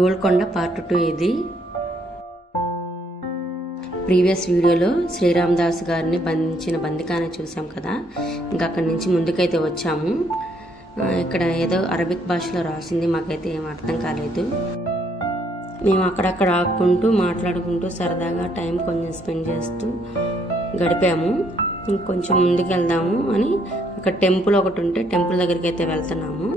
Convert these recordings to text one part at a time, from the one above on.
Golconda part 2 ఇది. Previous వీడియోలో శ్రీరామ్ దాస్ గారిని బంధించిన బందికాన చూసాం కదా. ఇంకా అక్కడి నుంచి ముందుకైతే వచ్చాము. ఇక్కడ ఏదో అరబిక్ భాషలో రాసింది, మాకైతే ఏం అర్థం కాలేదు. మేము అక్కడక్కడ ఆడుకుంటూ మాట్లాడుకుంటూ సరదాగా టైం కొంచెం స్పెండ్ చేస్తూ గడిపాము. ఇంకొంచెం ముందుకు వెళ్దాము అని అక్కడ టెంపుల్ ఒకటి ఉంటే టెంపుల్ దగ్గరికి అయితే వెళ్తున్నాము.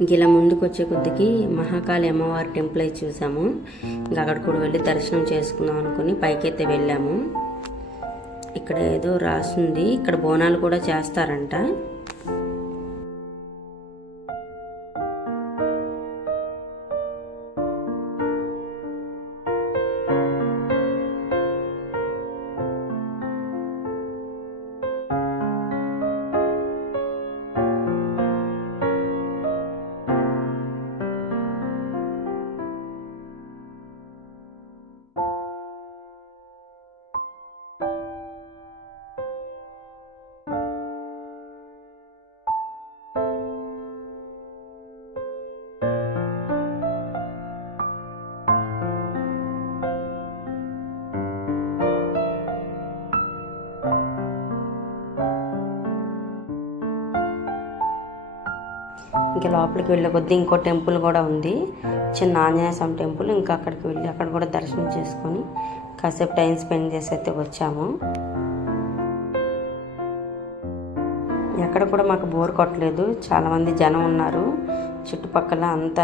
ఇంక ఇలా ముందుకు వచ్చే కొద్దికి మహాకాళి అమ్మవారి టెంపుల్ అయితే చూసాము. ఇంకా అక్కడ కూడా వెళ్ళి దర్శనం చేసుకుందాం అనుకుని పైకైతే వెళ్ళాము. ఇక్కడ ఏదో రాసింది, ఇక్కడ బోనాలు కూడా చేస్తారంట. ఇంకా లోపలికి వెళ్ళే కొద్దీ ఇంకో టెంపుల్ కూడా ఉంది, చిన్న ఆంజనేయ స్వామి టెంపుల్. ఇంకా అక్కడికి వెళ్ళి అక్కడ కూడా దర్శనం చేసుకొని కాసేపు టైం స్పెండ్ చేసి అయితే వచ్చాము. ఎక్కడ కూడా మాకు బోర్ కొట్టలేదు, చాలామంది జనం ఉన్నారు చుట్టుపక్కల. అంత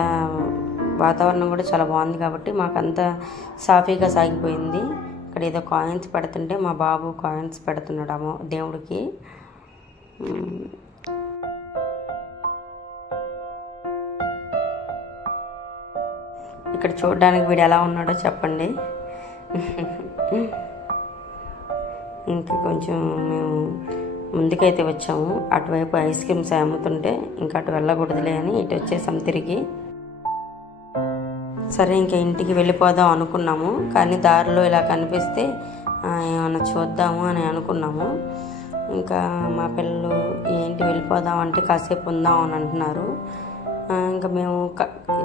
వాతావరణం కూడా చాలా బాగుంది కాబట్టి మాకు అంత సాఫీగా సాగిపోయింది. ఇక్కడ ఏదో కాయిన్స్ పెడుతుంటే మా బాబు కాయిన్స్ పెడుతున్నాడు దేవుడికి. ఇక్కడ చూడడానికి వీడు ఎలా ఉన్నాడో చెప్పండి. ఇంకా కొంచెం మేము ముందుకైతే వచ్చాము. అటువైపు ఐస్ క్రీమ్స్ అమ్ముతుంటే ఇంకా అటు వెళ్ళకూడదులే అని ఇటు వచ్చేసాం తిరిగి. సరే ఇంకా ఇంటికి వెళ్ళిపోదాం అనుకున్నాము, కానీ దారిలో ఇలా కనిపిస్తే ఏమన్నా చూద్దాము అని అనుకున్నాము. ఇంకా మా పిల్లలు ఏంటి వెళ్ళిపోదాం అంటే కాసేపు ఉందాం అని అంటున్నారు. ఇంకా మేము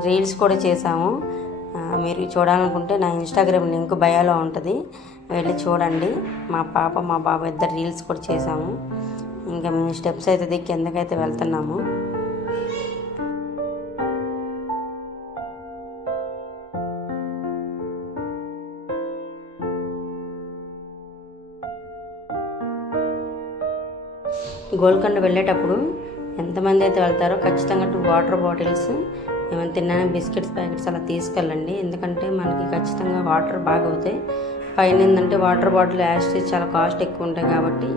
రీల్స్ కూడా చేసాము. మీరు చూడాలనుకుంటే నా ఇన్స్టాగ్రామ్ లింక్ బయోలో ఉంటుంది, వెళ్ళి చూడండి. మా పాప మా బాబు ఇద్దరు రీల్స్ కూడా చేసాము. ఇంకా మేము స్టెప్స్ అయితే దిక్కి కిందకైతే వెళ్తున్నాము. గోల్కొండ వెళ్ళేటప్పుడు ఎంతమంది అయితే వెళ్తారో ఖచ్చితంగా 2 వాటర్ బాటిల్స్, ఏమైనా తిన్నాను బిస్కెట్స్ ప్యాకెట్స్ అలా తీసుకెళ్ళండి. ఎందుకంటే మనకి ఖచ్చితంగా వాటర్ బాగా అవుతాయి. పైన ఏంటంటే వాటర్ బాటిల్ యాస్టేజ్ చాలా కాస్ట్ ఎక్కువ ఉంటాయి కాబట్టి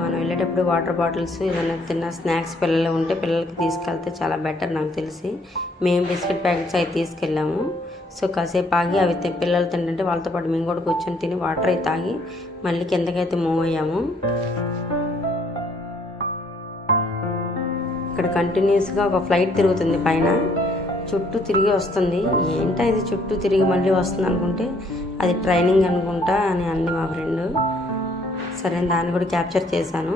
మనం వెళ్ళేటప్పుడు వాటర్ బాటిల్స్ ఏదైనా తిన్న స్నాక్స్ పిల్లలు ఉంటే పిల్లలకి తీసుకెళ్తే చాలా బెటర్ నాకు తెలిసి. మేము బిస్కెట్ ప్యాకెట్స్ అవి తీసుకెళ్ళాము. సో కాసేపు ఆగి అవి పిల్లలు తింటుంటే వాళ్ళతో పాటు మేము కూడా కూర్చొని తిని వాటర్ అవి తాగి మళ్ళీ కిందకైతే మూవ్ అయ్యాము. ఇక్కడ కంటిన్యూస్గా ఒక ఫ్లైట్ తిరుగుతుంది పైన, చుట్టూ తిరిగి వస్తుంది. ఏంటో ఇది చుట్టూ తిరిగి మళ్ళీ వస్తుంది అనుకుంటే అది ట్రైనింగ్ అనుకుంటా అని అంది మా ఫ్రెండ్. సరే దాన్ని కూడా క్యాప్చర్ చేశాను.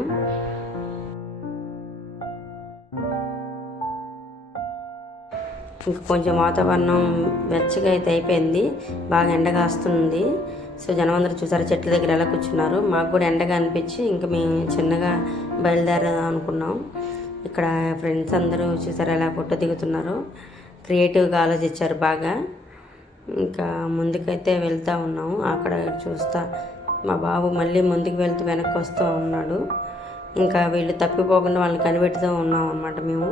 ఇంకా కొంచెం వాతావరణం వెచ్చగా అయితే అయిపోయింది, బాగా ఎండగా వస్తుంది. సో జనం అందరూ చూసారు చెట్ల దగ్గర ఎలా కూర్చున్నారు. మాకు కూడా ఎండగా అనిపించి ఇంకా మేము చిన్నగా బయలుదేరదాం అనుకున్నాం. ఇక్కడ ఫ్రెండ్స్ అందరూ చూసారు ఎలా ఫోటో దిగుతున్నారు, క్రియేటివ్గా ఆలోచించారు బాగా. ఇంకా ముందుకైతే వెళ్తూ ఉన్నాము. అక్కడ చూస్తా మా బాబు మళ్ళీ ముందుకు వెళ్తూ వెనక్కి వస్తూ ఉన్నాడు. ఇంకా వీళ్ళు తప్పిపోకుండా వాళ్ళని కనిపెడుతూ ఉన్నాం అన్నమాట మేము.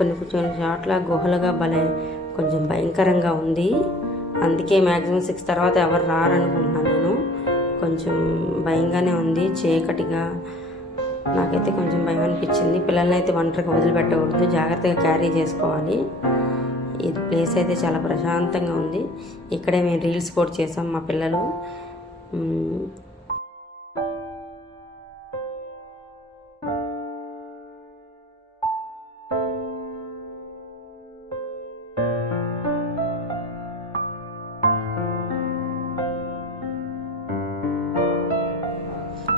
కొన్ని చోట్ల గుహలుగా భలే కొంచెం భయంకరంగా ఉంది. అందుకే మ్యాక్సిమం 6 తర్వాత ఎవరు రారనుకుంటున్నాను నేను. కొంచెం భయంగానే ఉంది, చీకటిగా. నాకైతే కొంచెం భయం అనిపించింది. పిల్లల్ని అయితే ఒంటరిగా వదిలిపెట్టకూడదు, జాగ్రత్తగా క్యారీ చేసుకోవాలి. ఈ ప్లేస్ అయితే చాలా ప్రశాంతంగా ఉంది. ఇక్కడే మేము రీల్స్ కూడా చేసాం మా పిల్లలు.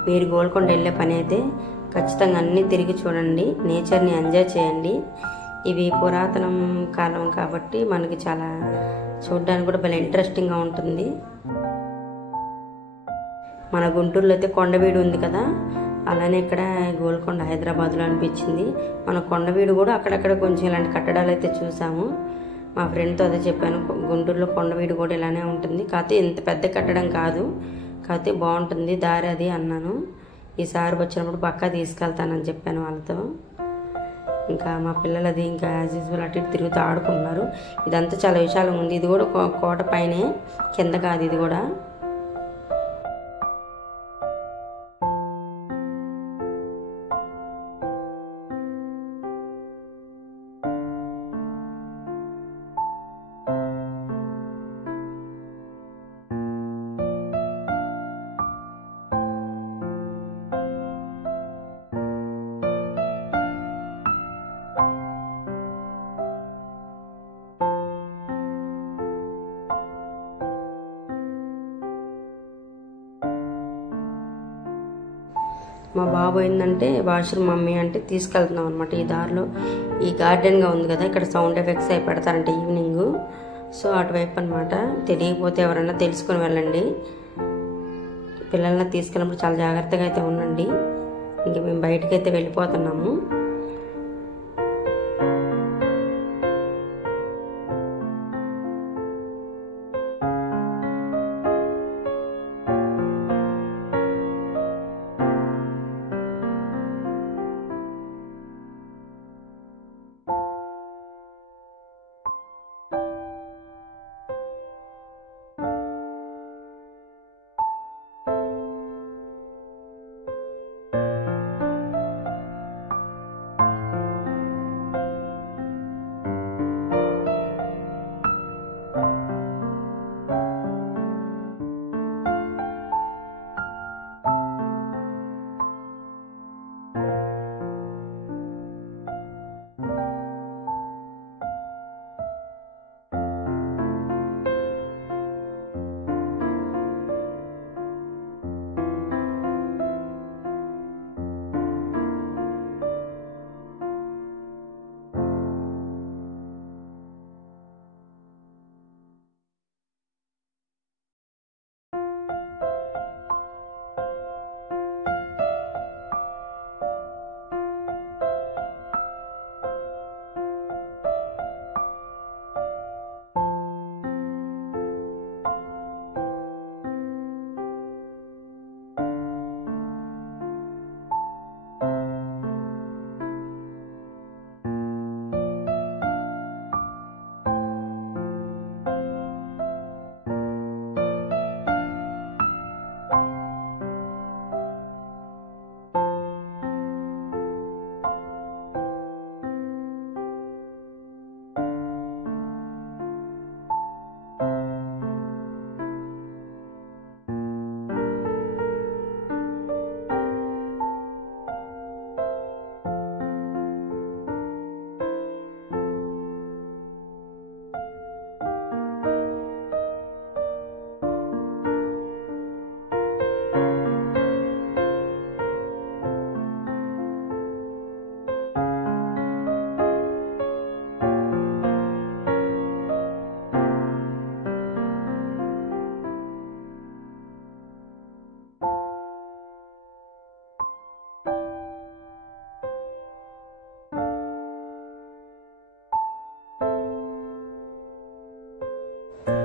మీరు గోల్కొండ వెళ్ళే పని అయితే ఖచ్చితంగా అన్నీ తిరిగి చూడండి, నేచర్ని ఎంజాయ్ చేయండి. ఇవి పురాతనం కాలం కాబట్టి మనకి చాలా చూడడానికి కూడా భలే ఇంట్రెస్టింగ్గా ఉంటుంది. మన గుంటూరులో అయితే కొండవీడు ఉంది కదా, అలానే ఇక్కడ గోల్కొండ హైదరాబాద్లో అనిపించింది. మన కొండవీడు కూడా అక్కడక్కడ కొంచెం ఇలాంటి కట్టడాలు అయితే చూసాము. మా ఫ్రెండ్తో అదే చెప్పాను, గుంటూరులో కొండవీడు కూడా ఇలానే ఉంటుంది, కాకపోతే ఇంత పెద్ద కట్టడం కాదు, కాకపోతే బాగుంటుంది దారి అది అన్నాను. ఈసారి వచ్చినప్పుడు పక్కా తీసుకెళ్తానని చెప్పాను వాళ్ళతో. ఇంకా మా పిల్లలు అది ఇంకా యాజ్ యూజువల్ అటు ఇటు తిరుగుతూ ఆడుకుంటున్నారు. ఇదంతా చాలా విశాలంగా ఉంది. ఇది కూడా కోట పైనే, కింద కాదు ఇది కూడా. మా బాబు ఏంటంటే వాష్రూమ్ మమ్మీ అంటే తీసుకెళ్తున్నాం అనమాట. ఈ దారిలో ఈ గార్డెన్గా ఉంది కదా, ఇక్కడ సౌండ్ ఎఫెక్ట్స్ అవి పెడతారంట ఈవినింగ్. సో అటువైపు అనమాట. తెలియకపోతే ఎవరైనా తెలుసుకొని వెళ్ళండి. పిల్లల్ని తీసుకెళ్ళినప్పుడు చాలా జాగ్రత్తగా అయితే ఉండండి. ఇంక మేము బయటకు అయితే వెళ్ళిపోతున్నాము.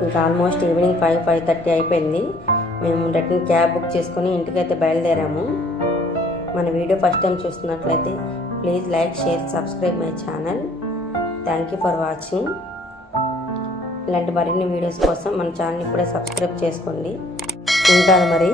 ఇంకా ఆల్మోస్ట్ ఈవినింగ్ 5-5:30 అయిపోయింది. మేము రిటర్న్ క్యాబ్ బుక్ చేసుకుని ఇంటికైతే బయలుదేరాము. మన వీడియో ఫస్ట్ టైం చూస్తున్నట్లయితే please like, share, subscribe my channel. Thank you for watching. ఇలాంటి మరిన్ని వీడియోస్ కోసం మన ఛానల్ ఇప్పుడే సబ్స్క్రైబ్ చేసుకోండి. ఉంటాను మరి.